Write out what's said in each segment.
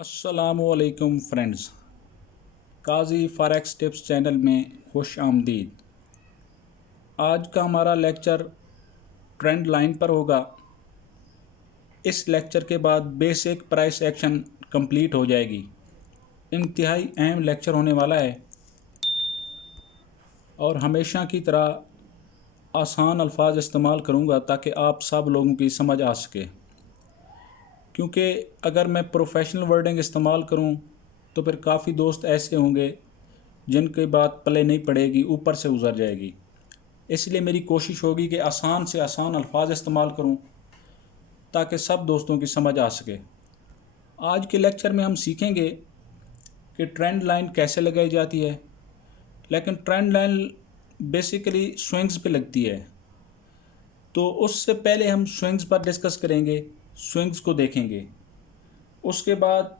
अस्सलामुअलैकुम फ्रेंड्स, काजी forex tips channel में खुश आमदीद। आज का हमारा लेक्चर ट्रेंड लाइन पर होगा। इस लेक्चर के बाद बेसिक प्राइस एक्शन कंप्लीट हो जाएगी। इंतहाई अहम लेक्चर होने वाला है और हमेशा की तरह आसान अल्फाज इस्तेमाल करूँगा ताकि आप सब लोगों की समझ आ सके, क्योंकि अगर मैं प्रोफेशनल वर्डिंग इस्तेमाल करूं तो फिर काफ़ी दोस्त ऐसे होंगे जिनकी बात पले नहीं पड़ेगी, ऊपर से गुजर जाएगी। इसलिए मेरी कोशिश होगी कि आसान से आसान अल्फाज इस्तेमाल करूं ताकि सब दोस्तों की समझ आ सके। आज के लेक्चर में हम सीखेंगे कि ट्रेंड लाइन कैसे लगाई जाती है। लेकिन ट्रेंड लाइन बेसिकली स्विंग्स पे लगती है, तो उससे पहले हम स्विंग्स पर डिस्कस करेंगे, स्विंग्स को देखेंगे। उसके बाद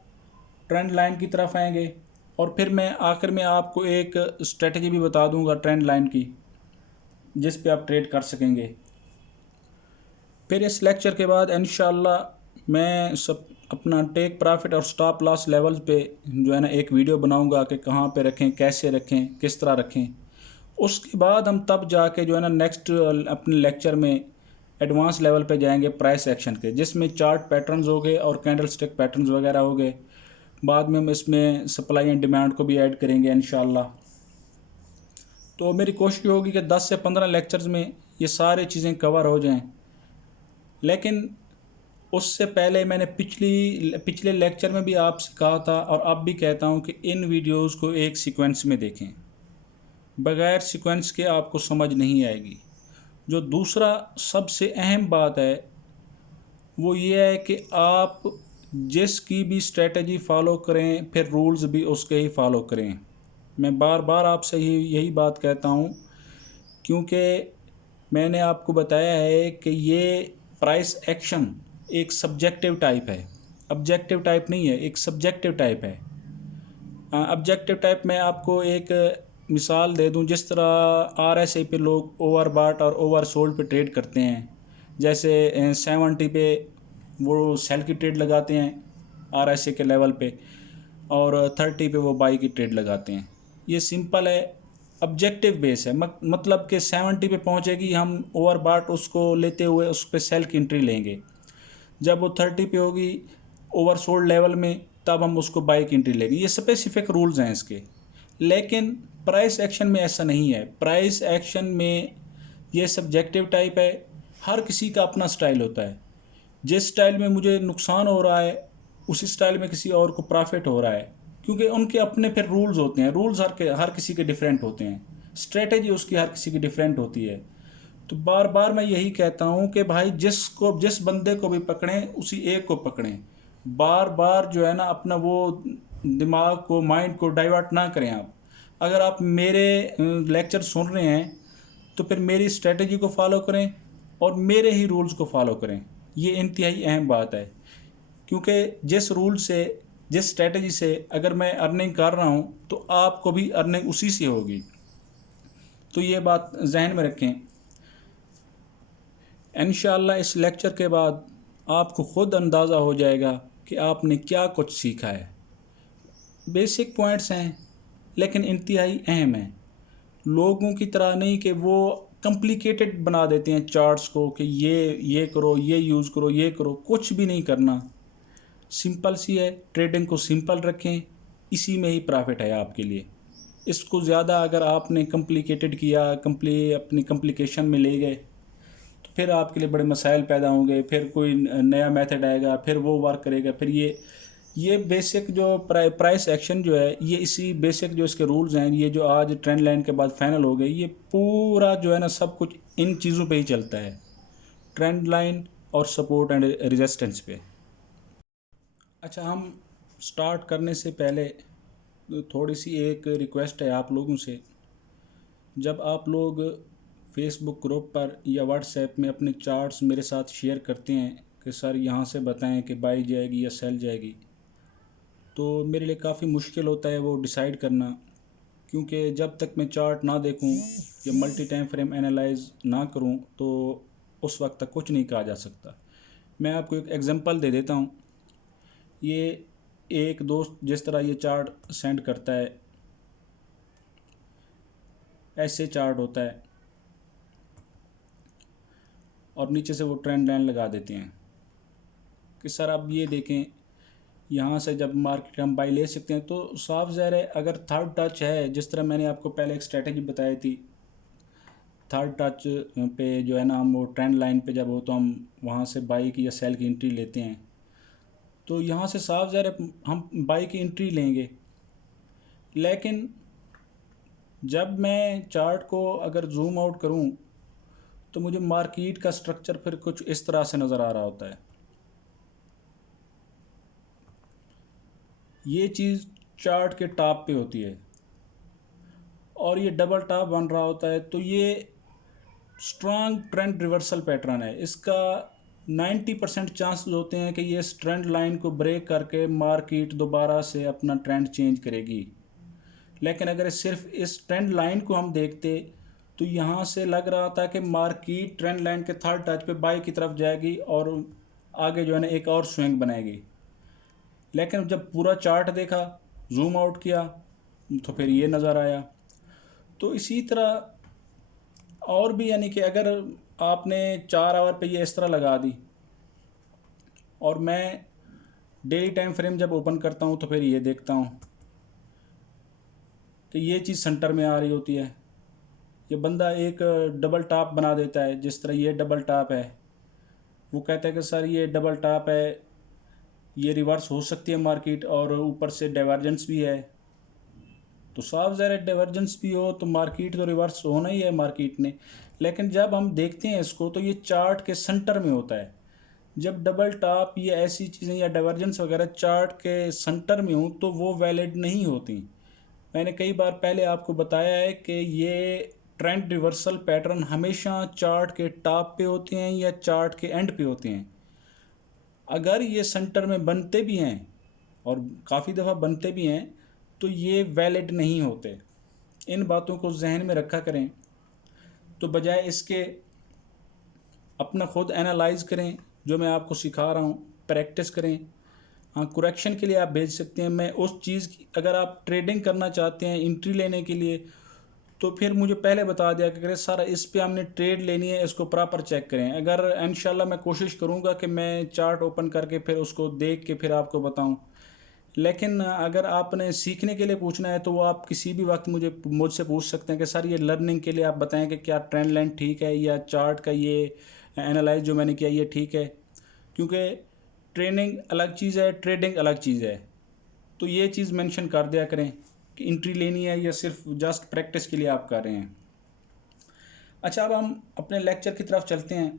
ट्रेंड लाइन की तरफ आएंगे और फिर मैं आखिर में आपको एक स्ट्रेटजी भी बता दूंगा ट्रेंड लाइन की, जिस पे आप ट्रेड कर सकेंगे। फिर इस लेक्चर के बाद इंशाल्लाह मैं सब अपना टेक प्रॉफिट और स्टॉप लॉस लेवल्स पे जो है ना एक वीडियो बनाऊंगा कि कहाँ पे रखें, कैसे रखें, किस तरह रखें। उसके बाद हम तब जाके जो है ना नेक्स्ट अपने लेक्चर में एडवांस लेवल पे जाएंगे प्राइस एक्शन के, जिसमें चार्ट पैटर्न्स हो गए और कैंडल स्टिक पैटर्न्स वगैरह हो गए। बाद में हम इसमें सप्लाई एंड डिमांड को भी ऐड करेंगे इंशाल्लाह। तो मेरी कोशिश होगी कि 10 से 15 लेक्चर्स में ये सारी चीज़ें कवर हो जाएं। लेकिन उससे पहले मैंने पिछले लेक्चर में भी आपसे कहा था और अब भी कहता हूँ कि इन वीडियोस को एक सीक्वेंस में देखें। बगैर सीक्वेंस के आपको समझ नहीं आएगी। जो दूसरा सबसे अहम बात है वो ये है कि आप जिसकी भी स्ट्रेटजी फॉलो करें फिर रूल्स भी उसके ही फॉलो करें। मैं बार बार आपसे यही बात कहता हूँ, क्योंकि मैंने आपको बताया है कि ये प्राइस एक्शन एक सब्जेक्टिव टाइप है, ऑब्जेक्टिव टाइप नहीं है, एक सब्जेक्टिव टाइप है। ऑब्जेक्टिव टाइप में आपको एक मिसाल दे दूं, जिस तरह RSI पे लोग ओवर बाट और ओवर सोल्ड पे ट्रेड करते हैं। जैसे 70 पे वो सेल की ट्रेड लगाते हैं RSI के लेवल पे, और 30 पे वो बाई की ट्रेड लगाते हैं। ये सिंपल है, ऑब्जेक्टिव बेस है। मतलब कि 70 पे पहुंचेगी, हम ओवर बाट उसको लेते हुए उस पर सेल की एंट्री लेंगे। जब वो 30 पे होगी ओवर सोल्ड लेवल में, तब हम उसको बाई की एंट्री लेंगे। ये स्पेसिफिक रूल्स हैं इसके। लेकिन प्राइस एक्शन में ऐसा नहीं है। प्राइस एक्शन में ये सब्जेक्टिव टाइप है। हर किसी का अपना स्टाइल होता है। जिस स्टाइल में मुझे नुकसान हो रहा है उसी स्टाइल में किसी और को प्रॉफिट हो रहा है, क्योंकि उनके अपने फिर रूल्स होते हैं। रूल्स हर किसी के डिफरेंट होते हैं, स्ट्रेटेजी उसकी हर किसी की डिफरेंट होती है। तो बार बार मैं यही कहता हूँ कि भाई जिस बंदे को भी पकड़ें उसी एक को पकड़ें। बार बार जो है ना अपना वो दिमाग को, माइंड को डाइवर्ट ना करें आप। अगर आप मेरे लेक्चर सुन रहे हैं तो फिर मेरी स्ट्रेटजी को फॉलो करें और मेरे ही रूल्स को फॉलो करें। ये इंतहाई अहम बात है, क्योंकि जिस रूल से, जिस स्ट्रेटजी से अगर मैं अर्निंग कर रहा हूँ तो आपको भी अर्निंग उसी से होगी। तो ये बात जहन में रखें। इंशाअल्लाह इस लेक्चर के बाद आपको ख़ुद अंदाज़ा हो जाएगा कि आपने क्या कुछ सीखा है। बेसिक पॉइंट्स हैं लेकिन इंतहाई अहम हैं। लोगों की तरह नहीं कि वो कॉम्प्लिकेटेड बना देते हैं चार्ट्स को कि ये करो, ये यूज़ करो, ये करो। कुछ भी नहीं करना, सिंपल सी है। ट्रेडिंग को सिंपल रखें, इसी में ही प्रॉफिट है आपके लिए। इसको ज़्यादा अगर आपने कॉम्प्लिकेटेड किया, अपनी कॉम्प्लिकेशन में ले गए, तो फिर आपके लिए बड़े मसाइल पैदा होंगे। फिर कोई नया मेथड आएगा, फिर वो वर्क करेगा। फिर ये बेसिक जो प्राइस एक्शन जो है, ये इसी बेसिक जो इसके रूल्स हैं, ये जो आज ट्रेंड लाइन के बाद फाइनल हो गए, ये पूरा जो है ना सब कुछ इन चीज़ों पे ही चलता है, ट्रेंड लाइन और सपोर्ट एंड रेजिस्टेंस पे। अच्छा, हम स्टार्ट करने से पहले थोड़ी सी एक रिक्वेस्ट है आप लोगों से। जब आप लोग फेसबुक ग्रुप पर या व्हाट्सएप में अपने चार्ट्स मेरे साथ शेयर करते हैं कि सर यहाँ से बताएं कि बाई जाएगी या सेल जाएगी, तो मेरे लिए काफ़ी मुश्किल होता है वो डिसाइड करना, क्योंकि जब तक मैं चार्ट ना देखूं या मल्टी टाइम फ्रेम एनालाइज ना करूं तो उस वक्त तक कुछ नहीं कहा जा सकता। मैं आपको एक एग्जांपल दे देता हूं। ये एक दोस्त जिस तरह ये चार्ट सेंड करता है, ऐसे चार्ट होता है, और नीचे से वो ट्रेंड लाइन लगा देते हैं कि सर अब ये देखें यहाँ से जब मार्केट हम बाई ले सकते हैं। तो साफ ज़ाहिर है अगर थर्ड टच है, जिस तरह मैंने आपको पहले एक स्ट्रेटजी बताई थी, थर्ड टच पे जो है ना हम वो ट्रेंड लाइन पे जब हो तो हम वहाँ से बाई की या सेल की एंट्री लेते हैं। तो यहाँ से साफ ज़ाहिर है हम बाई की एंट्री लेंगे, लेकिन जब मैं चार्ट को अगर जूम आउट करूँ तो मुझे मार्केट का स्ट्रक्चर फिर कुछ इस तरह से नज़र आ रहा होता है। ये चीज़ चार्ट के टॉप पे होती है और ये डबल टॉप बन रहा होता है, तो ये स्ट्रांग ट्रेंड रिवर्सल पैटर्न है। इसका 90% चांसेस होते हैं कि ये इस ट्रेंड लाइन को ब्रेक करके मार्केट दोबारा से अपना ट्रेंड चेंज करेगी। लेकिन अगर सिर्फ इस ट्रेंड लाइन को हम देखते तो यहाँ से लग रहा था कि मार्केट ट्रेंड लाइन के थर्ड टच पे बाई की तरफ जाएगी और आगे जो है ना एक और स्विंग बनाएगी। लेकिन जब पूरा चार्ट देखा, जूम आउट किया, तो फिर ये नज़र आया। तो इसी तरह और भी, यानी कि अगर आपने 4 आवर पे ये इस तरह लगा दी और मैं डेली टाइम फ्रेम जब ओपन करता हूँ तो फिर ये देखता हूँ कि ये चीज़ सेंटर में आ रही होती है। ये बंदा एक डबल टॉप बना देता है, जिस तरह ये डबल टॉप है। वो कहता है कि सर ये डबल टॉप है, ये रिवर्स हो सकती है मार्केट, और ऊपर से डाइवर्जेंस भी है। तो साफ ज़ाहिर है डाइवर्जेंस भी हो तो मार्केट तो रिवर्स होना ही है मार्केट ने। लेकिन जब हम देखते हैं इसको तो ये चार्ट के सेंटर में होता है। जब डबल टॉप या ऐसी चीज़ें या डाइवर्जेंस वगैरह चार्ट के सेंटर में हो तो वो वैलिड नहीं होती। मैंने कई बार पहले आपको बताया है कि ये ट्रेंड रिवर्सल पैटर्न हमेशा चार्ट के टॉप पे होते हैं या चार्ट के एंड पे होते हैं। अगर ये सेंटर में बनते भी हैं और काफ़ी दफ़ा बनते भी हैं तो ये वैलिड नहीं होते। इन बातों को जहन में रखा करें। तो बजाय इसके अपना खुद एनालाइज करें, जो मैं आपको सिखा रहा हूँ प्रैक्टिस करें। हाँ, करेक्शन के लिए आप भेज सकते हैं। मैं उस चीज़ की, अगर आप ट्रेडिंग करना चाहते हैं एंट्री लेने के लिए, तो फिर मुझे पहले बता दिया कि सर इस पे हमने ट्रेड लेनी है, इसको प्रॉपर चेक करें। अगर इंशाल्लाह मैं कोशिश करूँगा कि मैं चार्ट ओपन करके फिर उसको देख के फिर आपको बताऊँ। लेकिन अगर आपने सीखने के लिए पूछना है तो वो आप किसी भी वक्त मुझसे पूछ सकते हैं कि सर ये लर्निंग के लिए आप बताएं कि क्या ट्रेंड लाइन ठीक है या चार्ट का ये एनालाइज जो मैंने किया ये ठीक है। क्योंकि ट्रेनिंग अलग चीज़ है, ट्रेडिंग अलग चीज़ है। तो ये चीज़ मेंशन कर दिया करें कि एंट्री लेनी है या सिर्फ जस्ट प्रैक्टिस के लिए आप कर रहे हैं। अच्छा, अब हम अपने लेक्चर की तरफ चलते हैं।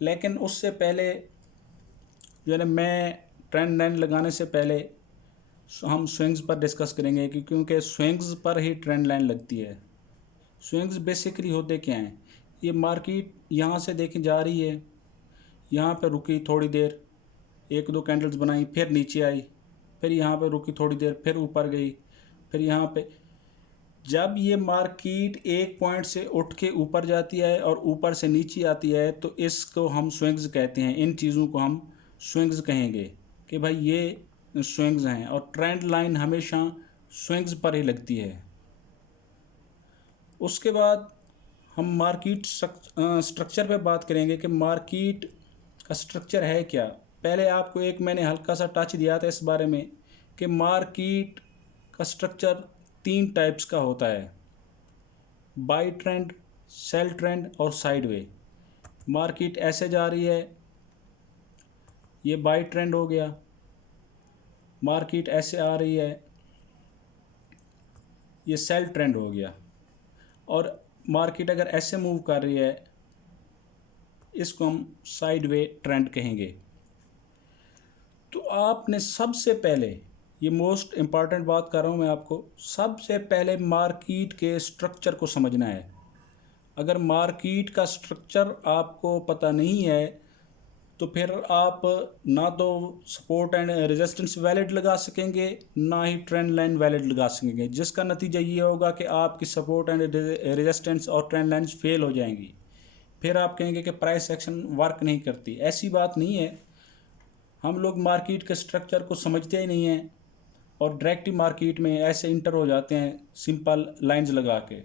लेकिन उससे पहले जो है ना, मैं ट्रेंड लाइन लगाने से पहले हम स्विंग्स पर डिस्कस करेंगे क्योंकि स्विंग्स पर ही ट्रेंड लाइन लगती है। स्विंग्स बेसिकली होते क्या हैं? ये मार्केट यहाँ से देखें जा रही है, यहाँ पे रुकी थोड़ी देर, एक दो कैंडल्स बनाई, फिर नीचे आई, फिर यहाँ पे रुकी थोड़ी देर, फिर ऊपर गई, फिर यहाँ पे। जब ये मार्केट एक पॉइंट से उठ के ऊपर जाती है और ऊपर से नीचे आती है तो इसको हम स्विंग्स कहते हैं। इन चीज़ों को हम स्विंग्स कहेंगे कि भाई ये स्विंग्स हैं, और ट्रेंड लाइन हमेशा स्विंग्स पर ही लगती है। उसके बाद हम मार्केट स्ट्रक्चर पे बात करेंगे कि मार्केट का स्ट्रक्चर है क्या। पहले आपको एक मैंने हल्का सा टच दिया था इस बारे में कि मार्केट का स्ट्रक्चर 3 टाइप्स का होता है: बाई ट्रेंड, सेल ट्रेंड और साइडवे। मार्केट ऐसे जा रही है, ये बाई ट्रेंड हो गया। मार्केट ऐसे आ रही है, ये सेल ट्रेंड हो गया। और मार्केट अगर ऐसे मूव कर रही है, इसको हम साइडवे ट्रेंड कहेंगे। तो आपने सबसे पहले, ये मोस्ट इम्पॉर्टेंट बात कर रहा हूँ मैं आपको, सबसे पहले मार्केट के स्ट्रक्चर को समझना है। अगर मार्केट का स्ट्रक्चर आपको पता नहीं है तो फिर आप ना तो सपोर्ट एंड रेजिस्टेंस वैलिड लगा सकेंगे, ना ही ट्रेंड लाइन वैलिड लगा सकेंगे, जिसका नतीजा ये होगा कि आपकी सपोर्ट एंड रेजिस्टेंस और ट्रेंड लाइन्स फेल हो जाएंगी। फिर आप कहेंगे कि प्राइस एक्शन वर्क नहीं करती। ऐसी बात नहीं है। हम लोग मार्केट के स्ट्रक्चर को समझते ही नहीं हैं और डायरेक्ट ही मार्केट में ऐसे इंटर हो जाते हैं सिंपल लाइंस लगा के।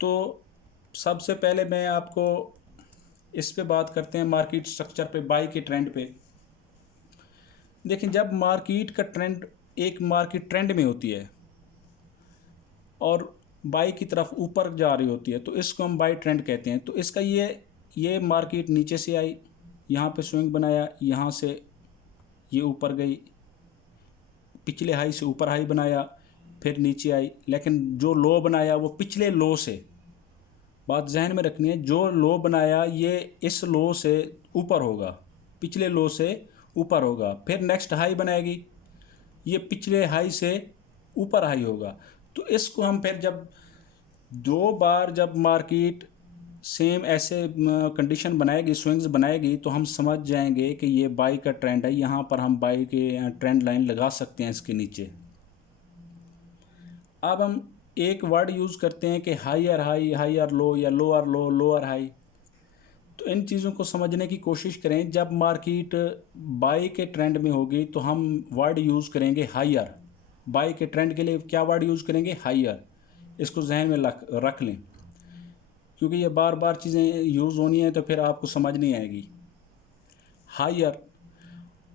तो सबसे पहले मैं आपको इस पे बात करते हैं मार्केट स्ट्रक्चर पे, बाई के ट्रेंड पे। देखिए, जब मार्केट का ट्रेंड, एक मार्केट ट्रेंड में होती है और बाई की तरफ ऊपर जा रही होती है तो इसको हम बाई ट्रेंड कहते हैं। तो इसका ये मार्केट नीचे से आई, यहाँ पे स्विंग बनाया, यहाँ से ये ऊपर गई, पिछले हाई से ऊपर हाई बनाया, फिर नीचे आई, लेकिन जो लो बनाया वो पिछले लो से, बात जहन में रखनी है, जो लो बनाया ये इस लो से ऊपर होगा, पिछले लो से ऊपर होगा। फिर नेक्स्ट हाई बनाएगी, ये पिछले हाई से ऊपर हाई होगा। तो इसको हम फिर जब दो बार जब मार्केट सेम ऐसे कंडीशन बनाएगी, स्विंग्स बनाएगी, तो हम समझ जाएंगे कि ये बाई का ट्रेंड है। यहाँ पर हम बाई के ट्रेंड लाइन लगा सकते हैं इसके नीचे। अब हम एक वर्ड यूज़ करते हैं कि हायर हाई, हायर लो, या लोअर लो, लोअर हाई। तो इन चीज़ों को समझने की कोशिश करें। जब मार्केट बाई के ट्रेंड में होगी तो हम वर्ड यूज़ करेंगे हायर। बाई के ट्रेंड के लिए क्या वर्ड यूज़ करेंगे? हायर। इसको जहन में रख लें, क्योंकि ये बार बार चीज़ें यूज़ होनी है तो फिर आपको समझ नहीं आएगी। हायर,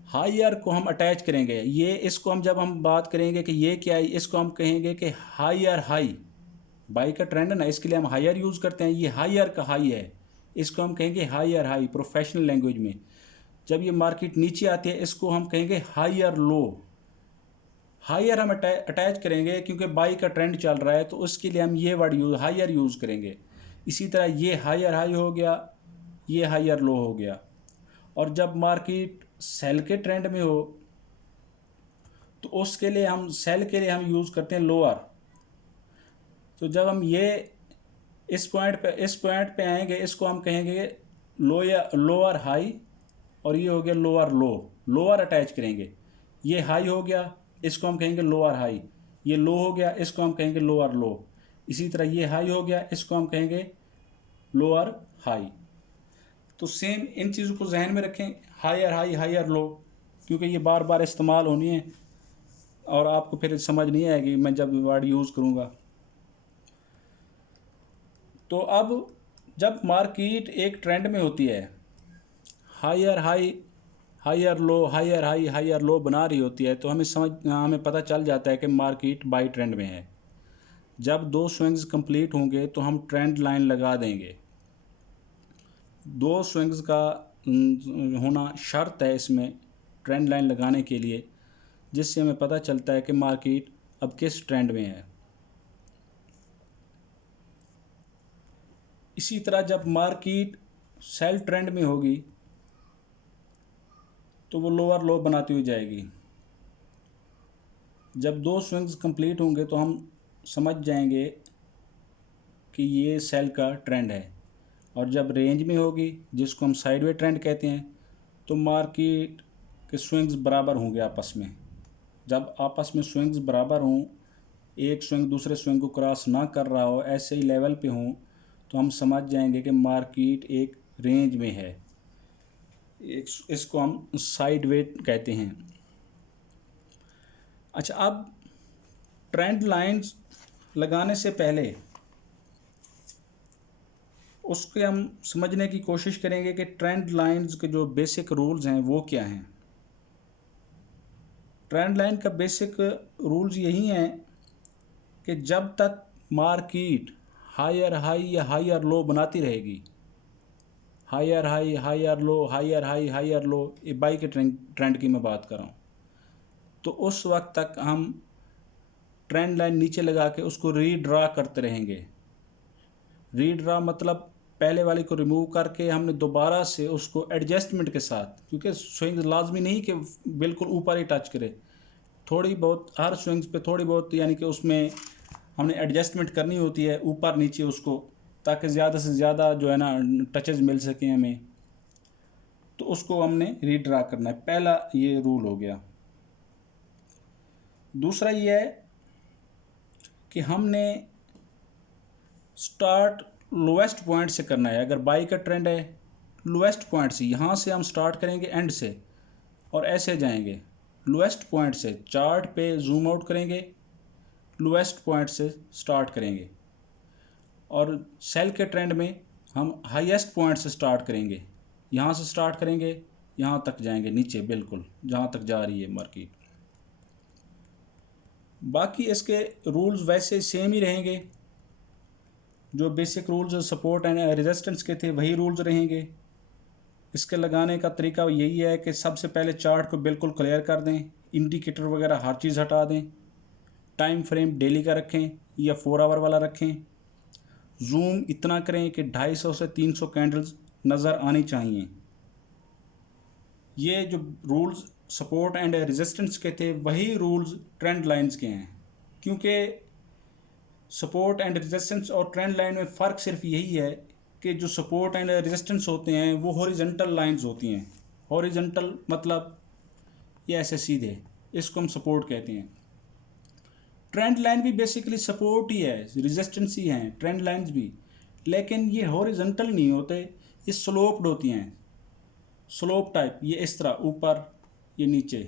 हायर को हम अटैच करेंगे, ये इसको हम जब हम बात करेंगे कि ये क्या है, इसको हम कहेंगे कि हायर हाई। बाई का ट्रेंड है ना, इसके लिए हम हायर यूज़ करते हैं। ये हायर का हाई है, इसको हम कहेंगे हायर हाई प्रोफेशनल लैंग्वेज में। जब ये मार्केट नीचे आती है इसको हम कहेंगे हायर लो। हायर हम अटैच करेंगे क्योंकि बाई का ट्रेंड चल रहा है, तो उसके लिए हम ये वर्ड हायर यूज़ करेंगे। इसी तरह ये हायर हाई हो गया, ये हायर लो हो गया। और जब मार्केट सेल के ट्रेंड में हो तो उसके लिए हम, सेल के लिए हम यूज़ करते हैं लोअर। तो जब हम ये इस पॉइंट पे आएंगे, इसको हम कहेंगे लोअर हाई, और ये हो गया लोअर लो। लोअर अटैच करेंगे, ये हाई हो गया, इसको हम कहेंगे लोअर हाई। ये लो हो गया, इसको हम कहेंगे लोअर लो। इसी तरह ये हाई हो गया, इसको हम कहेंगे लोअर हाई। तो सेम इन चीज़ों को जहन में रखें, हायर हाई, हायर लो, क्योंकि ये बार बार इस्तेमाल होनी है और आपको फिर समझ नहीं आएगी मैं जब वर्ड यूज़ करूँगा। तो अब जब मार्केट एक ट्रेंड में होती है, higher high, higher low, higher high, higher low बना रही होती है, तो हमें पता चल जाता है कि मार्केट बाई ट्रेंड में है। जब दो स्विंग्स कंप्लीट होंगे तो हम ट्रेंड लाइन लगा देंगे। दो स्विंग्स का होना शर्त है इसमें ट्रेंड लाइन लगाने के लिए, जिससे हमें पता चलता है कि मार्केट अब किस ट्रेंड में है। इसी तरह जब मार्केट सेल ट्रेंड में होगी तो वो लोअर लो बनाती हुई जाएगी। जब दो स्विंग्स कंप्लीट होंगे तो हम समझ जाएंगे कि ये सेल का ट्रेंड है। और जब रेंज में होगी, जिसको हम साइडवे ट्रेंड कहते हैं, तो मार्केट के स्विंग्स बराबर होंगे आपस में। जब आपस में स्विंग्स बराबर हों, एक स्विंग दूसरे स्विंग को क्रॉस ना कर रहा हो, ऐसे ही लेवल पे हों, तो हम समझ जाएंगे कि मार्केट एक रेंज में है। इसको हम साइडवे कहते हैं। अच्छा, अब ट्रेंड लाइंस लगाने से पहले उसके हम समझने की कोशिश करेंगे कि ट्रेंड लाइंस के जो बेसिक रूल्स हैं वो क्या हैं। ट्रेंड लाइन का बेसिक रूल्स यही हैं कि जब तक मार्केट हायर हाई या हायर लो बनाती रहेगी, higher high, higher low, higher high, higher low, ये बाई के ट्रेंड की मैं बात कर रहा हूँ, तो उस वक्त तक हम ट्रेंड लाइन नीचे लगा के उसको रीड्रा करते रहेंगे। रीड्रा मतलब पहले वाली को रिमूव करके हमने दोबारा से उसको एडजस्टमेंट के साथ, क्योंकि स्विंग लाजमी नहीं कि बिल्कुल ऊपर ही टच करे, थोड़ी बहुत हर स्विंग्स पे थोड़ी बहुत, यानी कि उसमें हमने एडजस्टमेंट करनी होती है ऊपर नीचे उसको, ताकि ज़्यादा से ज़्यादा जो है ना टचेज मिल सकें हमें। तो उसको हमने रीड्रा करना है, पहला ये रूल हो गया। दूसरा ये है कि हमने स्टार्ट लोएस्ट पॉइंट से करना है। अगर बाई का ट्रेंड है, लोएस्ट पॉइंट से, यहाँ से हम स्टार्ट करेंगे एंड से, और ऐसे जाएंगे लोएस्ट पॉइंट से, चार्ट पे जूम आउट करेंगे, लोएस्ट पॉइंट से स्टार्ट करेंगे और सेल के ट्रेंड में हम हाईएस्ट पॉइंट से स्टार्ट करेंगे, यहाँ से स्टार्ट करेंगे, यहाँ तक जाएंगे नीचे बिल्कुल जहाँ तक जा रही है मार्केट। बाकी इसके रूल्स वैसे सेम ही रहेंगे, जो basic rules support and resistance के थे वही रूल्स रहेंगे। इसके लगाने का तरीका यही है कि सबसे पहले चार्ट को बिल्कुल क्लियर कर दें, इंडिकेटर वगैरह हर चीज़ हटा दें, टाइम फ्रेम डेली का रखें या 4 आवर वाला रखें, जूम इतना करें कि 250 से 300 कैंडल्स नज़र आनी चाहिए। ये जो रूल्स सपोर्ट एंड रेजिस्टेंस के थे वही रूल्स ट्रेंड लाइंस के हैं, क्योंकि सपोर्ट एंड रेजिस्टेंस और ट्रेंड लाइन में फ़र्क सिर्फ यही है कि जो सपोर्ट एंड रेजिस्टेंस होते हैं वो हॉरिजॉन्टल लाइंस होती हैं। हॉरिजॉन्टल मतलब ये ऐसे सीधे, इसको हम सपोर्ट कहते हैं। ट्रेंड लाइन भी बेसिकली सपोर्ट ही है, रेजिस्टेंस ही हैं ट्रेंड लाइंस भी, लेकिन ये हॉरिजॉन्टल नहीं होते, ये स्लोप्ड होती हैं, स्लोप टाइप। ये इस तरह ऊपर, ये नीचे,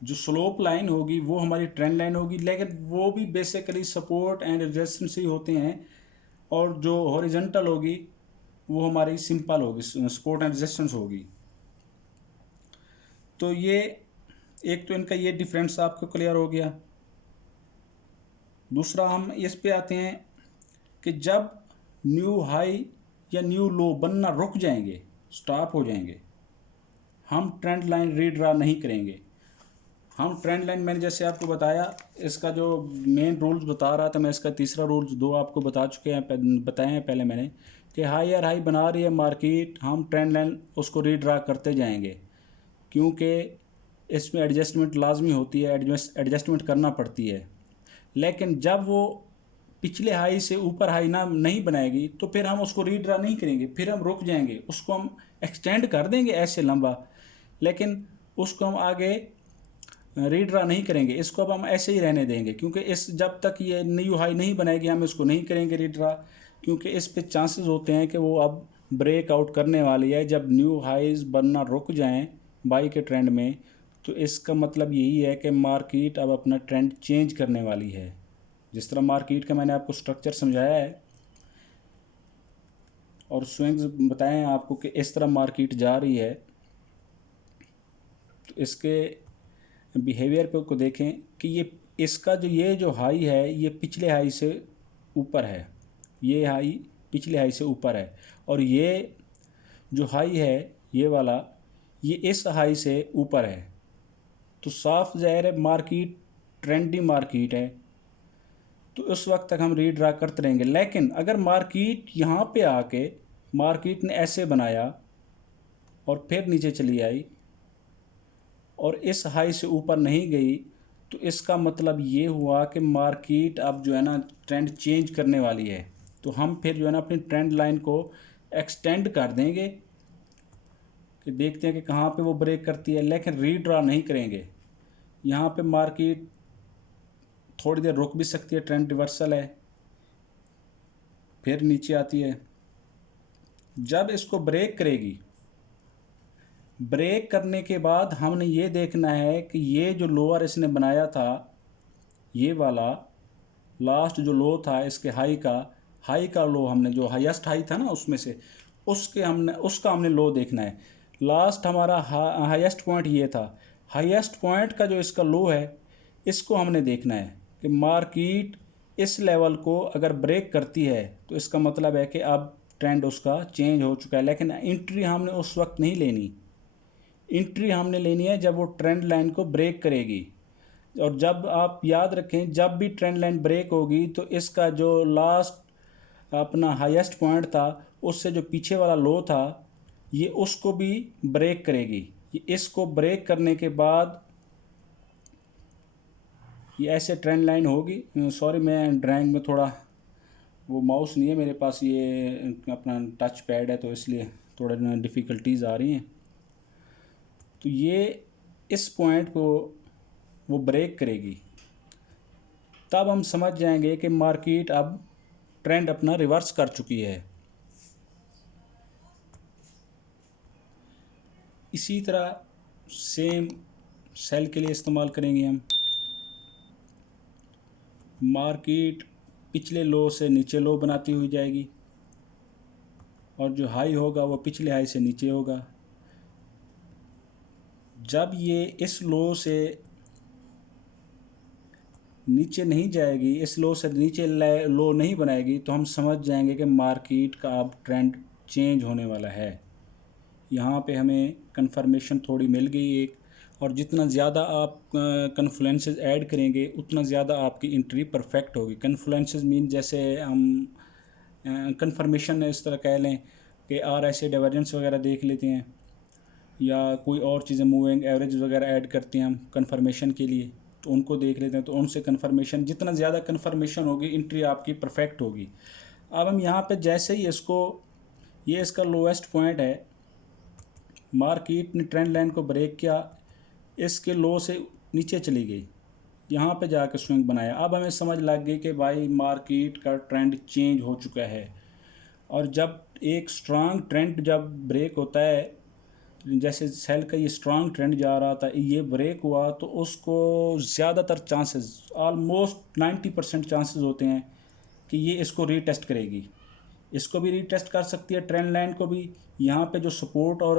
जो स्लोप लाइन होगी वो हमारी ट्रेंड लाइन होगी, लेकिन वो भी बेसिकली सपोर्ट एंड रेजिस्टेंस ही होते हैं। और जो हॉरिजॉन्टल होगी वो हमारी सिंपल होगी, सपोर्ट एंड रेजिस्टेंस होगी। तो ये एक तो इनका ये डिफरेंस आपको क्लियर हो गया। दूसरा हम इस पे आते हैं कि जब न्यू हाई या न्यू लो बनना रुक जाएंगे, स्टॉप हो जाएंगे, हम ट्रेंड लाइन रीड्रा नहीं करेंगे। हम ट्रेंड लाइन, मैंने जैसे आपको बताया, इसका जो मेन रूल्स बता रहा था मैं, इसका तीसरा रूल्स 2 आपको बता चुके हैं, बताए हैं पहले मैंने, कि हाई या हाई बना रही है मार्केट, हम ट्रेंड लाइन उसको रीड्रा करते जाएंगे, क्योंकि इसमें एडजस्टमेंट लाजमी होती है, एडजस्टमेंट करना पड़ती है। लेकिन जब वो पिछले हाई से ऊपर हाई ना नहीं बनाएगी तो फिर हम उसको रीड्रा नहीं करेंगे, फिर हम रुक जाएंगे, उसको हम एक्सटेंड कर देंगे ऐसे लंबा, लेकिन उसको हम आगे रीड्रा नहीं करेंगे, इसको अब हम ऐसे ही रहने देंगे, क्योंकि इस जब तक ये न्यू हाई नहीं बनाएगी हम इसको नहीं करेंगे रीड्रा, क्योंकि इस पे चांसेस होते हैं कि वो अब ब्रेक आउट करने वाली है। जब न्यू हाइज बनना रुक जाएं बाई के ट्रेंड में, तो इसका मतलब यही है कि मार्केट अब अपना ट्रेंड चेंज करने वाली है। जिस तरह मार्केट का मैंने आपको स्ट्रक्चर समझाया है और स्विंग्स बताए हैं आपको कि इस तरह मार्केट जा रही है, तो इसके बिहेवियर पे को देखें कि ये इसका जो हाई है ये पिछले हाई से ऊपर है, ये हाई पिछले हाई से ऊपर है, और ये जो हाई है ये वाला, ये इस हाई से ऊपर है। तो साफ ज़ाहिर है मार्केट ट्रेंडी मार्केट है, तो उस वक्त तक हम रीड्रा करते रहेंगे। लेकिन अगर मार्केट यहाँ पे आके मार्केट ने ऐसे बनाया और फिर नीचे चली आई और इस हाई से ऊपर नहीं गई, तो इसका मतलब ये हुआ कि मार्केट अब जो है ना ट्रेंड चेंज करने वाली है। तो हम फिर जो है ना अपनी ट्रेंड लाइन को एक्सटेंड कर देंगे कि देखते हैं कि कहाँ पे वो ब्रेक करती है, लेकिन रीड्रा नहीं करेंगे। यहाँ पे मार्केट थोड़ी देर रुक भी सकती है, ट्रेंड रिवर्सल है, फिर नीचे आती है। जब इसको ब्रेक करेगी, ब्रेक करने के बाद हमने ये देखना है कि ये जो लोअर इसने बनाया था, ये वाला लास्ट जो लो था इसके हाई का लो, हमने जो हाईएस्ट हाई था ना उसमें से उसका हमने लो देखना है। लास्ट हमारा हाईएस्ट पॉइंट ये था, हाईएस्ट पॉइंट का जो इसका लो है इसको हमने देखना है कि मार्केट इस लेवल को अगर ब्रेक करती है तो इसका मतलब है कि अब ट्रेंड उसका चेंज हो चुका है। लेकिन एंट्री हमने उस वक्त नहीं लेनी, एंट्री हमने लेनी है जब वो ट्रेंड लाइन को ब्रेक करेगी। और जब आप याद रखें, जब भी ट्रेंड लाइन ब्रेक होगी तो इसका जो लास्ट अपना हाईएस्ट पॉइंट था उससे जो पीछे वाला लो था ये उसको भी ब्रेक करेगी। ये इसको ब्रेक करने के बाद ये ऐसे ट्रेंड लाइन होगी। सॉरी, मैं ड्राइंग में थोड़ा वो माउस नहीं है मेरे पास, ये अपना टच पैड है, तो इसलिए थोड़ा डिफ़िकल्टीज़ आ रही हैं। तो ये इस पॉइंट को वो ब्रेक करेगी, तब हम समझ जाएंगे कि मार्केट अब ट्रेंड अपना रिवर्स कर चुकी है। इसी तरह सेम सेल के लिए इस्तेमाल करेंगे हम। मार्केट पिछले लो से नीचे लो बनाती हुई जाएगी और जो हाई होगा वो पिछले हाई से नीचे होगा। जब ये इस लो से नीचे नहीं जाएगी, इस लो से नीचे लो नहीं बनाएगी, तो हम समझ जाएंगे कि मार्केट का अब ट्रेंड चेंज होने वाला है। यहाँ पे हमें कंफर्मेशन थोड़ी मिल गई एक, और जितना ज़्यादा आप कन्फ्लुएंसेस ऐड करेंगे उतना ज़्यादा आपकी एंट्री परफेक्ट होगी। कन्फ्लुएंसेस मीन जैसे हम कंफर्मेशन इस तरह कह लें कि RSI डाइवर्जेंस वगैरह देख लेते हैं, या कोई और चीज़ें मूविंग एवरेज वगैरह ऐड करते हैं हम कंफर्मेशन के लिए, तो उनको देख लेते हैं। तो उनसे कंफर्मेशन, जितना ज़्यादा कंफर्मेशन होगी एंट्री आपकी परफेक्ट होगी। अब हम यहाँ पे जैसे ही इसको, ये इसका लोएस्ट पॉइंट है, मार्केट ने ट्रेंड लाइन को ब्रेक किया, इसके लो से नीचे चली गई, यहाँ पे जाकर स्विंग बनाया। अब हमें समझ लग गई कि भाई मार्केट का ट्रेंड चेंज हो चुका है। और जब एक स्ट्रांग ट्रेंड जब ब्रेक होता है, जैसे सेल का ये स्ट्रांग ट्रेंड जा रहा था, ये ब्रेक हुआ, तो उसको ज़्यादातर चांसेस, ऑलमोस्ट 90% चांसेस होते हैं कि ये इसको रीटेस्ट करेगी। इसको भी रीटेस्ट कर सकती है, ट्रेंड लाइन को भी। यहाँ पे जो सपोर्ट और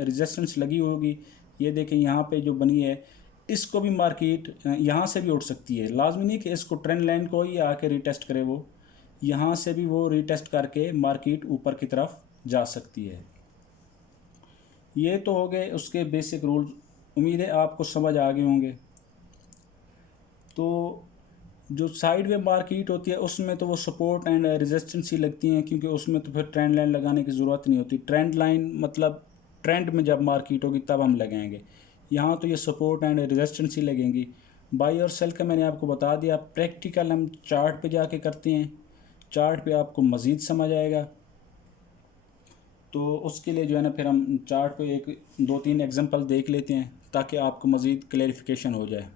रेजिस्टेंस लगी होगी, ये देखें यहाँ पे जो बनी है, इसको भी मार्केट यहाँ से भी उठ सकती है। लाजमी नहीं कि इसको ट्रेंड लाइन को ही आके रीटेस्ट करे, वो यहाँ से भी वो रीटेस्ट करके मार्केट ऊपर की तरफ जा सकती है। ये तो हो गए उसके बेसिक रूल्स, उम्मीद है आपको समझ आ गए होंगे। तो जो साइड वे मार्केट होती है उसमें तो वो सपोर्ट एंड रेजिस्टेंस ही लगती हैं, क्योंकि उसमें तो फिर ट्रेंड लाइन लगाने की ज़रूरत नहीं होती। ट्रेंड लाइन मतलब ट्रेंड में जब मार्केट होगी तब हम लगाएंगे। यहाँ तो ये सपोर्ट एंड रेजिस्टेंस ही लगेंगी। बाई और सेल का मैंने आपको बता दिया। प्रैक्टिकल हम चार्ट पे जाके करते हैं, चार्ट पे आपको मज़ीद समझ आएगा। तो उसके लिए जो है ना, फिर हम चार्ट पे एक 2-3 एग्जांपल देख लेते हैं ताकि आपको मज़ीद क्लैरिफिकेशन हो जाए।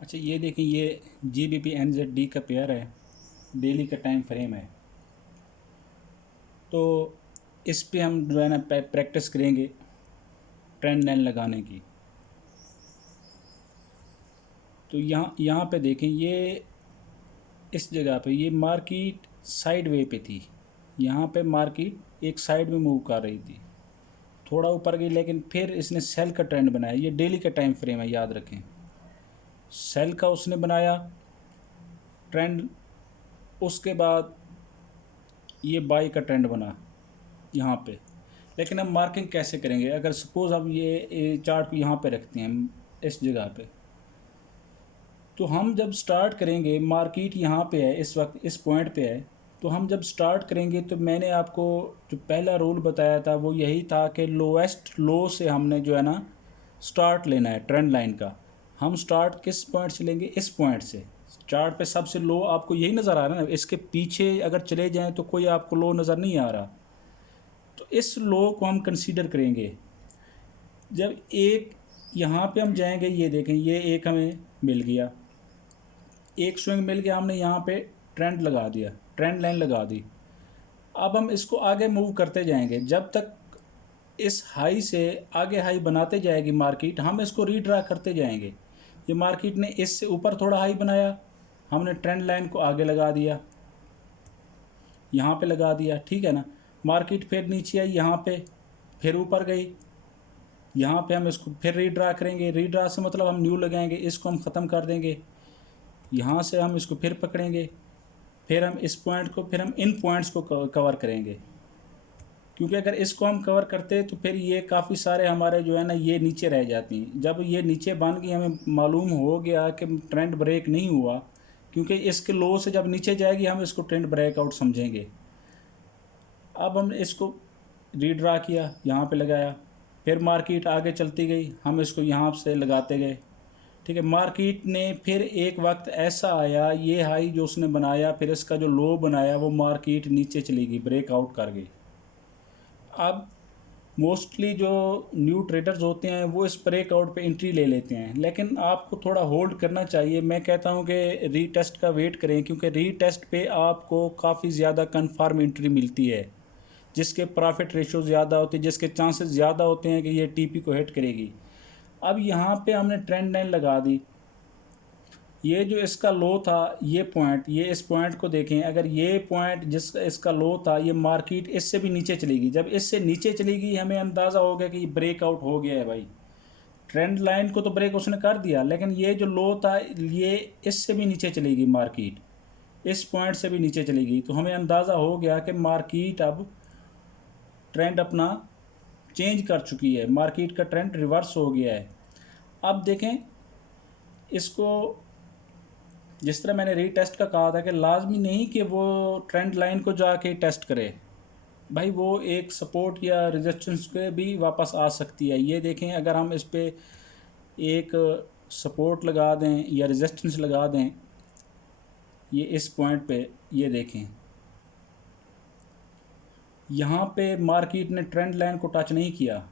अच्छा, ये देखें, ये GBP NZD का पेयर है, डेली का टाइम फ्रेम है। तो इस पे हम जो है ना प्रैक्टिस करेंगे ट्रेंड लाइन लगाने की। तो यहाँ पे देखें, ये इस जगह पे ये मार्केट साइड वे पे थी। यहाँ पे मार्केट एक साइड में मूव कर रही थी, थोड़ा ऊपर गई, लेकिन फिर इसने सेल का ट्रेंड बनाया। ये डेली का टाइम फ्रेम है, याद रखें। सेल का उसने बनाया ट्रेंड, उसके बाद ये बाई का ट्रेंड बना यहाँ पे। लेकिन हम मार्किंग कैसे करेंगे? अगर सपोज़ हम ये चार्ट को यहाँ पे रखते हैं इस जगह पे, तो हम जब स्टार्ट करेंगे, मार्केट यहाँ पे है इस वक्त, इस पॉइंट पे है, तो हम जब स्टार्ट करेंगे तो मैंने आपको जो पहला रूल बताया था वो यही था कि लोएस्ट लो से हमने जो है ना स्टार्ट लेना है ट्रेंड लाइन का। हम स्टार्ट किस पॉइंट से लेंगे? इस पॉइंट से। चार्ट पे सबसे लो आपको यही नज़र आ रहा है ना, इसके पीछे अगर चले जाएं तो कोई आपको लो नज़र नहीं आ रहा। तो इस लो को हम कंसीडर करेंगे। जब एक यहाँ पे हम जाएंगे, ये देखें, ये एक हमें मिल गया, एक स्विंग मिल गया, हमने यहाँ पे ट्रेंड लगा दिया, ट्रेंड लाइन लगा दी। अब हम इसको आगे मूव करते जाएंगे, जब तक इस हाई से आगे हाई बनाते जाएगी मार्केट, हम इसको रीड्रा करते जाएंगे। ये मार्केट ने इससे ऊपर थोड़ा हाई बनाया, हमने ट्रेंड लाइन को आगे लगा दिया, यहाँ पे लगा दिया, ठीक है ना। मार्केट फिर नीचे आई, यहाँ पे फिर ऊपर गई, यहाँ पे हम इसको फिर रीड्रा करेंगे। रीड्रा से मतलब हम न्यू लगाएंगे, इसको हम ख़त्म कर देंगे। यहाँ से हम इसको फिर पकड़ेंगे, फिर हम इस पॉइंट को, फिर हम इन पॉइंट्स को कवर करेंगे, क्योंकि अगर इसको हम कवर करते तो फिर ये काफ़ी सारे हमारे जो है ना ये नीचे रह जाती हैं। जब ये नीचे बन गई, हमें मालूम हो गया कि ट्रेंड ब्रेक नहीं हुआ, क्योंकि इसके लो से जब नीचे जाएगी हम इसको ट्रेंड ब्रेकआउट समझेंगे। अब हम इसको रीड्रा किया, यहाँ पे लगाया, फिर मार्केट आगे चलती गई, हम इसको यहाँ से लगाते गए, ठीक है। मार्केट ने फिर एक वक्त ऐसा आया, ये हाई जो उसने बनाया, फिर इसका जो लो बनाया, वो मार्केट नीचे चली गई, ब्रेकआउट कर गई। अब मोस्टली जो न्यू ट्रेडर्स होते हैं वो इस ब्रेकआउट पे एंट्री ले लेते हैं, लेकिन आपको थोड़ा होल्ड करना चाहिए। मैं कहता हूँ कि रीटेस्ट का वेट करें, क्योंकि रीटेस्ट पे आपको काफ़ी ज़्यादा कन्फर्म एंट्री मिलती है। जिसके प्रॉफिट रेशो ज़्यादा होते हैं, जिसके चांसेस ज़्यादा होते हैं कि ये टीपी को हिट करेगी। अब यहाँ पे हमने ट्रेंड लाइन लगा दी। ये जो इसका लो था, ये पॉइंट, ये इस पॉइंट को देखें, अगर ये पॉइंट जिसका इसका लो था, ये मार्केट इससे भी नीचे चलेगी। जब इससे नीचे चलेगी हमें अंदाज़ा हो गया कि ये ब्रेकआउट हो गया है भाई। ट्रेंड लाइन को तो ब्रेक उसने कर दिया, लेकिन ये जो लो था ये इससे भी नीचे चलेगी मार्केट, इस पॉइंट से भी नीचे चलेगी। तो हमें अंदाज़ा हो गया कि मार्केट अब ट्रेंड अपना चेंज कर चुकी है, मार्केट का ट्रेंड रिवर्स हो गया है। अब देखें इसको, जिस तरह मैंने रीटेस्ट का कहा था कि लाजमी नहीं कि वो ट्रेंड लाइन को जाके टेस्ट करे भाई, वो एक सपोर्ट या रेजिस्टेंस पे भी वापस आ सकती है। ये देखें, अगर हम इस पे एक सपोर्ट लगा दें या रेजिस्टेंस लगा दें, ये इस पॉइंट पे, ये देखें यहाँ पे मार्केट ने ट्रेंड लाइन को टच नहीं किया।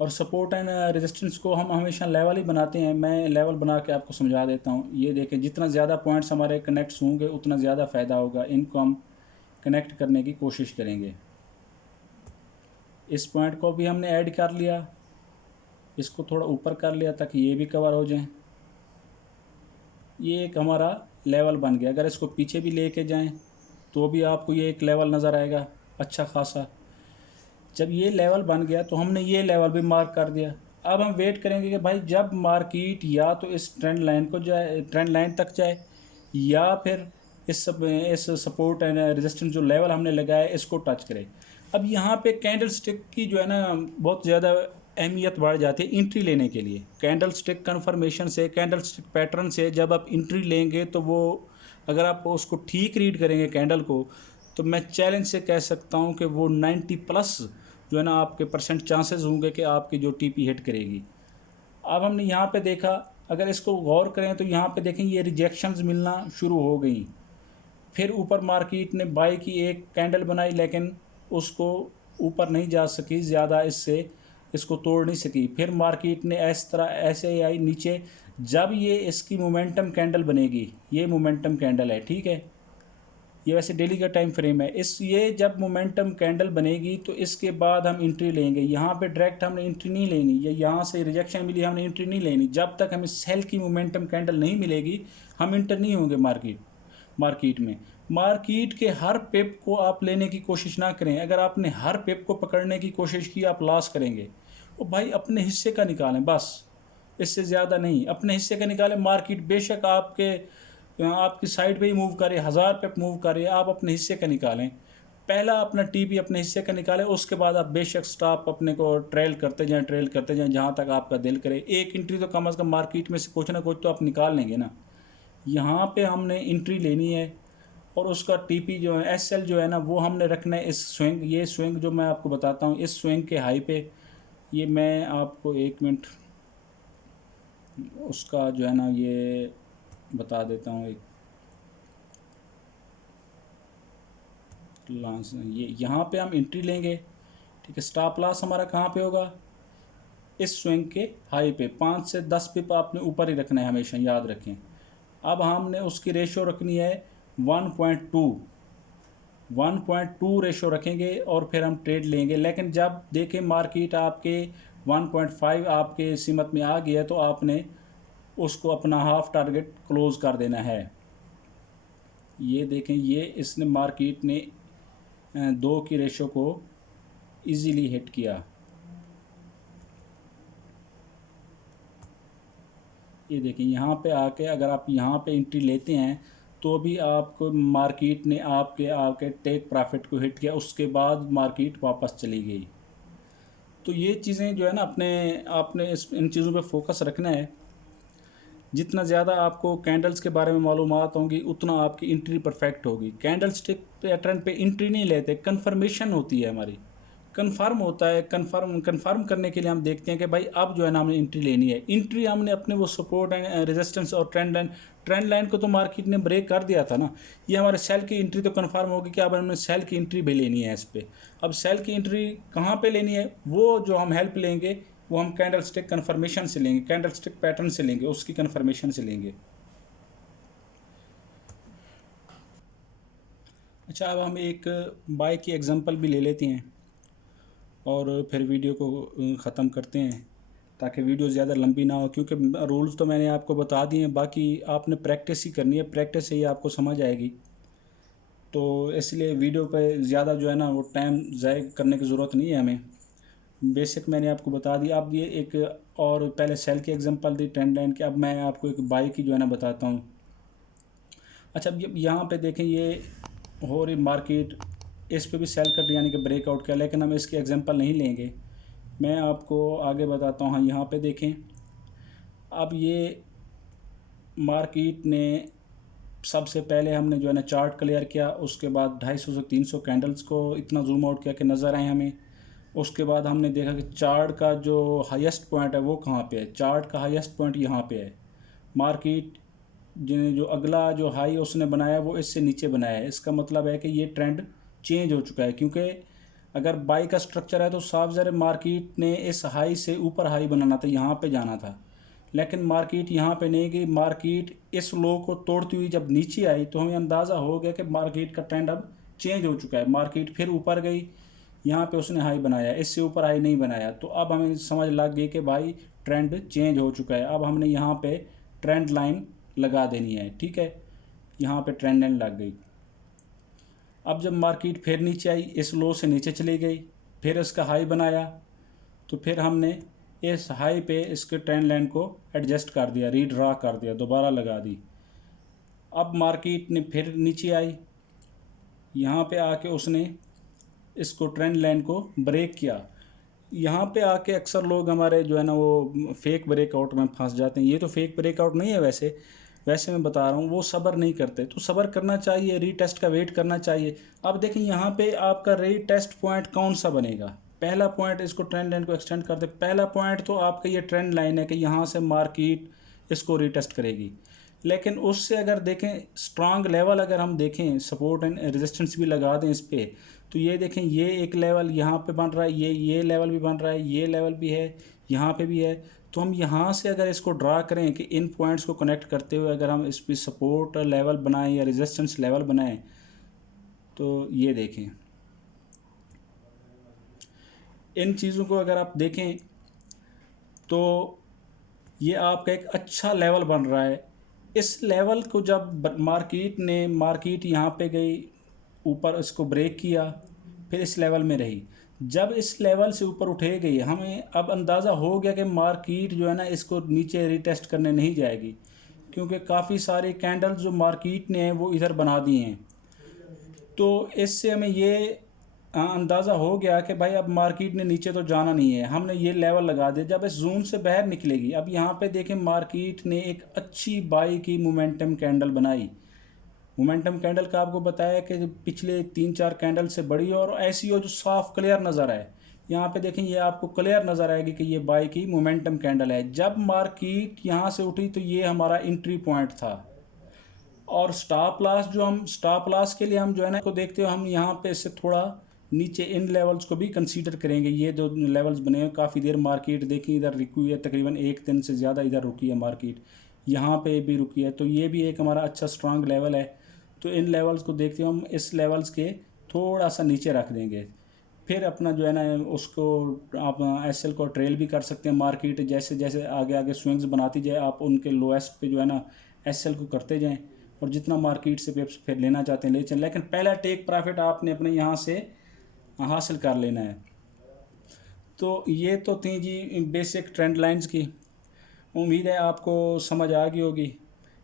और सपोर्ट एंड रेजिस्टेंस को हम हमेशा लेवल ही बनाते हैं। मैं लेवल बना के आपको समझा देता हूँ। ये देखें, जितना ज़्यादा पॉइंट्स हमारे कनेक्ट होंगे उतना ज़्यादा फ़ायदा होगा। इनको हम कनेक्ट करने की कोशिश करेंगे। इस पॉइंट को भी हमने ऐड कर लिया, इसको थोड़ा ऊपर कर लिया ताकि ये भी कवर हो जाए। ये एक हमारा लेवल बन गया। अगर इसको पीछे भी लेके जाएं तो भी आपको ये एक लेवल नज़र आएगा अच्छा खासा। जब ये लेवल बन गया तो हमने ये लेवल भी मार्क कर दिया। अब हम वेट करेंगे कि भाई जब मार्केट या तो इस ट्रेंड लाइन को जाए, ट्रेंड लाइन तक जाए, या फिर इस सपोर्ट एंड रेजिस्टेंस जो लेवल हमने लगाया इसको टच करे। अब यहाँ पे कैंडल स्टिक की जो है ना बहुत ज़्यादा अहमियत बढ़ जाती है एंट्री लेने के लिए। कैंडल स्टिक कन्फर्मेशन से, कैंडल स्टिक पैटर्न से जब आप एंट्री लेंगे तो वो, अगर आप उसको ठीक रीड करेंगे कैंडल को, तो मैं चैलेंज से कह सकता हूँ कि वो 90+ जो है ना आपके % चांसेस होंगे कि आपकी जो टीपी हिट करेगी। अब हमने यहाँ पे देखा, अगर इसको गौर करें तो यहाँ पे देखें ये रिजेक्शंस मिलना शुरू हो गई। फिर ऊपर मार्केट ने बाई की एक कैंडल बनाई, लेकिन उसको ऊपर नहीं जा सकी ज़्यादा, इससे इसको तोड़ नहीं सकी। फिर मार्केट ने इस तरह ऐसे आई नीचे। जब ये इसकी मोमेंटम कैंडल बनेगी, ये मोमेंटम कैंडल है, ठीक है, ये वैसे डेली का टाइम फ्रेम है, ये जब मोमेंटम कैंडल बनेगी तो इसके बाद हम एंट्री लेंगे। यहाँ पे डायरेक्ट हमने एंट्री नहीं लेनी, या यहाँ से रिजेक्शन मिली हमने एंट्री नहीं लेनी। जब तक हमें सेल की मोमेंटम कैंडल नहीं मिलेगी हम एंटर नहीं होंगे मार्केट में। मार्केट के हर पिप को आप लेने की कोशिश ना करें। अगर आपने हर पिप को पकड़ने की कोशिश की आप लॉस करेंगे। तो भाई अपने हिस्से का निकालें, बस इससे ज़्यादा नहीं, अपने हिस्से का निकालें। मार्केट बेशक आपकी साइड पे ही मूव करे, 1000 पे मूव करे, आप अपने हिस्से का निकालें। पहला अपना टीपी अपने हिस्से का निकालें, उसके बाद आप बेशक स्टॉप अपने को ट्रेल करते जाएं जहाँ तक आपका दिल करे। एक एंट्री तो कम से कम मार्केट में से कुछ ना कुछ तो आप निकाल लेंगे ना। यहाँ पे हमने एंट्री लेनी है और उसका टीपी जो है, एसएल जो है ना, वो हमने रखना है इस स्विंग, ये स्विंग जो मैं आपको बताता हूँ, इस स्विंग के हाई पे। ये मैं आपको 1 मिनट उसका जो है ना ये बता देता हूँ। एक लॉस, ये यहाँ पे हम एंट्री लेंगे, ठीक है। स्टॉप लॉस हमारा कहाँ पे होगा, इस स्विंग के हाई पे। 5 से 10 पिप आपने ऊपर ही रखना है, हमेशा याद रखें। अब हमने उसकी रेशो रखनी है 1.2 रेशो रखेंगे और फिर हम ट्रेड लेंगे। लेकिन जब देखें मार्केट आपके 1.5 आपके सीमत में आ गया तो आपने उसको अपना हाफ टारगेट क्लोज कर देना है। ये देखें, ये इसने मार्केट ने 2 की रेशो को इजीली हिट किया। ये देखें, यहाँ पे आके अगर आप यहाँ पे एंट्री लेते हैं तो भी आपको मार्केट ने आपके टेक प्रॉफिट को हिट किया, उसके बाद मार्केट वापस चली गई। तो ये चीज़ें जो है ना आपने इन चीज़ों पे फोकस रखना है। जितना ज़्यादा आपको कैंडल्स के बारे में मालूमात होंगी उतना आपकी एंट्री परफेक्ट होगी। कैंडल स्टिक पैटर्न पे एंट्री नहीं लेते, कन्फर्मेशन होती है हमारी, कन्फर्म होता है। कन्फर्म करने के लिए हम देखते हैं कि भाई अब जो है ना हमने एंट्री लेनी है। एंट्री हमने अपने वो सपोर्ट एंड रेजिस्टेंस और ट्रेंड लाइन को तो मार्केट ने ब्रेक कर दिया था ना। ये हमारे सेल की एंट्री तो कन्फर्म होगी कि अब हमने सेल की एंट्री भी लेनी है इस पर। अब सेल की एंट्री कहाँ पर लेनी है, वो जो हम हेल्प लेंगे वो हम कैंडल स्टिक कन्फर्मेशन से लेंगे, कैंडल स्टिक पैटर्न से लेंगे, उसकी कन्फर्मेशन से लेंगे। अच्छा, अब हम एक बाइक की एग्जांपल भी ले लेते हैं और फिर वीडियो को ख़त्म करते हैं, ताकि वीडियो ज़्यादा लंबी ना हो, क्योंकि रूल्स तो मैंने आपको बता दिए हैं, बाकी आपने प्रैक्टिस ही करनी है, प्रैक्टिस से ही आपको समझ आएगी। तो इसलिए वीडियो पे ज़्यादा जो है ना वो टाइम ज़ाय करने की ज़रूरत नहीं है हमें। बेसिक मैंने आपको बता दिया। अब ये एक और पहले सेल की एग्जांपल दी ट्रेंड लाइन की, अब मैं आपको एक बाई की जो है ना बताता हूँ। अच्छा, अब यहाँ पे देखें, ये हो रही मार्केट, इस पे भी सेल कट यानी कि ब्रेकआउट किया, लेकिन हम इसकी एग्जांपल नहीं लेंगे, मैं आपको आगे बताता हूँ। हाँ, यहाँ पे देखें, अब ये मार्केट ने सबसे पहले हमने जो है ना चार्ट क्लियर किया, उसके बाद 250 से 300 कैंडल्स को इतना जूम आउट किया कि नज़र आए हमें। उसके बाद हमने देखा कि चार्ट का जो हाईएस्ट पॉइंट है वो कहाँ पे है। चार्ट का हाईएस्ट पॉइंट यहाँ पे है। मार्केट जो अगला जो हाई उसने बनाया वो इससे नीचे बनाया है। इसका मतलब है कि ये ट्रेंड चेंज हो चुका है, क्योंकि अगर बाई का स्ट्रक्चर है तो साफ ज़रा मार्केट ने इस हाई से ऊपर हाई बनाना था, यहाँ पे जाना था, लेकिन मार्केट यहाँ पे नहीं गई। मार्केट इस लो को तोड़ती हुई जब नीचे आई तो हमें अंदाज़ा हो गया कि मार्केट का ट्रेंड अब चेंज हो चुका है। मार्केट फिर ऊपर गई, यहाँ पे उसने हाई बनाया, इससे ऊपर हाई नहीं बनाया, तो अब हमें समझ लग गई कि भाई ट्रेंड चेंज हो चुका है। अब हमने यहाँ पे ट्रेंड लाइन लगा देनी है, ठीक है। यहाँ पे ट्रेंड लाइन लग गई। अब जब मार्केट फिर नीचे आई, इस लो से नीचे चली गई, फिर इसका हाई बनाया, तो फिर हमने इस हाई पे इसके ट्रेंड लाइन को एडजस्ट कर दिया, रीड्रा कर दिया, दोबारा लगा दी। अब मार्केट ने फिर नीचे आई, यहाँ पे आके उसने इसको ट्रेंड लाइन को ब्रेक किया। यहाँ पे आके अक्सर लोग हमारे जो है ना वो फेक ब्रेकआउट में फंस जाते हैं। ये तो फेक ब्रेकआउट नहीं है, वैसे मैं बता रहा हूँ, वो सब्र नहीं करते। तो सब्र करना चाहिए, रीटेस्ट का वेट करना चाहिए। अब देखें यहाँ पे आपका रीटेस्ट पॉइंट कौन सा बनेगा। पहला पॉइंट, इसको ट्रेंड लाइन को एक्सटेंड करते, पहला पॉइंट तो आपका ये ट्रेंड लाइन है कि यहाँ से मार्केट इसको रीटेस्ट करेगी। लेकिन उससे अगर देखें स्ट्रांग लेवल, अगर हम देखें सपोर्ट एंड रेजिस्टेंस भी लगा दें इस पर, तो ये देखें ये एक लेवल यहाँ पे बन रहा है, ये लेवल भी बन रहा है, ये लेवल भी है, यहाँ पे भी है। तो हम यहाँ से अगर इसको ड्रा करें कि इन पॉइंट्स को कनेक्ट करते हुए अगर हम इस पर सपोर्ट लेवल बनाएं या रेजिस्टेंस लेवल बनाएं, तो ये देखें इन चीज़ों को अगर आप देखें तो ये आपका एक अच्छा लेवल बन रहा है। इस लेवल को जब मार्केट यहाँ पे गई, ऊपर इसको ब्रेक किया, फिर इस लेवल में रही, जब इस लेवल से ऊपर उठे गई, हमें अब अंदाज़ा हो गया कि मार्केट जो है ना इसको नीचे रीटेस्ट करने नहीं जाएगी, क्योंकि काफ़ी सारे कैंडल्स जो मार्केट ने हैं वो इधर बना दिए हैं। तो इससे हमें ये अंदाज़ा हो गया कि भाई अब मार्केट ने नीचे तो जाना नहीं है, हमने ये लेवल लगा दिया। जब इस जोन से बाहर निकलेगी, अब यहाँ पे देखें मार्केट ने एक अच्छी बाई की मोमेंटम कैंडल बनाई। मोमेंटम कैंडल का आपको बताया कि पिछले 3-4 कैंडल से बड़ी और ऐसी हो जो साफ क्लियर नज़र आए। यहाँ पे देखें, ये आपको क्लियर नज़र आएगी कि ये बाई की मोमेंटम कैंडल है। जब मार्केट यहाँ से उठी तो ये हमारा एंट्री पॉइंट था। और स्टॉप लॉस, जो हम स्टॉप लॉस के लिए हम जो है ना को देखते हो, हम यहाँ पे इससे थोड़ा नीचे इन लेवल्स को भी कंसीडर करेंगे। ये जो लेवल्स बने हैं, काफ़ी देर मार्केट देखी इधर रुकी है, तकरीबन 1 दिन से ज़्यादा इधर रुकी है मार्केट, यहाँ पे भी रुकी है, तो ये भी एक हमारा अच्छा स्ट्रांग लेवल है। तो इन लेवल्स को देखते हुए हम इस लेवल्स के थोड़ा सा नीचे रख देंगे। फिर अपना जो है ना उसको आप एसएल को ट्रेल भी कर सकते हैं। मार्केट जैसे जैसे आगे आगे स्विंग्स बनाती जाए, आप उनके लोएस्ट पे जो है ना एसएल को करते जाएं, और जितना मार्केट से फिर लेना चाहते हैं ले चलें, लेकिन पहला टेक प्रॉफिट आपने अपने यहाँ से हासिल कर लेना है। तो ये तो थी जी बेसिक ट्रेंड लाइंस की। उम्मीद है आपको समझ आ गई होगी।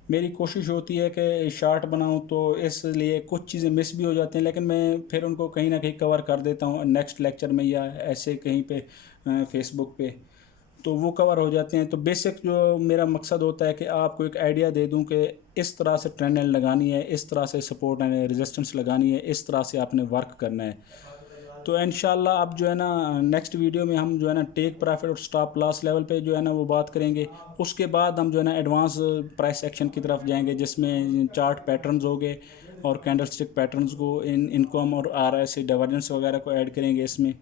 मेरी कोशिश होती है कि शार्ट बनाऊं, तो इसलिए कुछ चीज़ें मिस भी हो जाती हैं, लेकिन मैं फिर उनको कहीं ना कहीं कवर कर देता हूं नेक्स्ट लेक्चर में या ऐसे कहीं पे फेसबुक पे, तो वो कवर हो जाते हैं। तो बेसिक जो मेरा मकसद होता है कि आपको एक आइडिया दे दूं कि इस तरह से ट्रेंड लाइन लगानी है, इस तरह से सपोर्ट एंड रेजिस्टेंस लगानी है, इस तरह से आपने वर्क करना है। तो इंशाल्लाह अब जो है ना नेक्स्ट वीडियो में हम जो है ना टेक प्रॉफिट और स्टॉप लॉस लेवल पे जो है ना वो बात करेंगे। उसके बाद हम जो है ना एडवांस प्राइस एक्शन की तरफ जाएंगे, जिसमें चार्ट पैटर्न्स हो गए और कैंडलस्टिक पैटर्न्स को इनको हम और RSI डाइवर्जेंस वगैरह को ऐड करेंगे इसमें।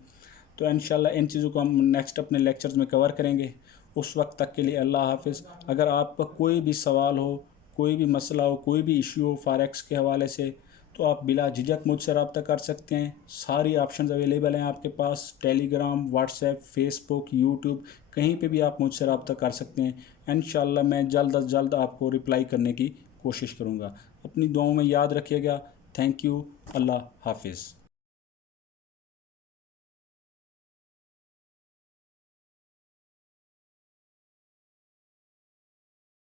तो इंशाल्लाह इन चीज़ों को हम नेक्स्ट अपने लेक्चर्स में कवर करेंगे। उस वक्त तक के लिए अल्लाह हाफिज़। अगर आपका कोई भी सवाल हो, कोई भी मसला हो, कोई भी इशू हो फॉरेक्स के हवाले से, तो आप बिला झिझक मुझसे रब्ता कर सकते हैं। सारी ऑप्शंस अवेलेबल हैं आपके पास, टेलीग्राम, व्हाट्सएप, फेसबुक, यूट्यूब, कहीं पे भी आप मुझसे रब्ता कर सकते हैं। इंशाल्लाह मैं जल्द अज जल्द आपको रिप्लाई करने की कोशिश करूँगा। अपनी दुआओं में याद रखिएगा। Thank you. अल्लाह हाफिज़।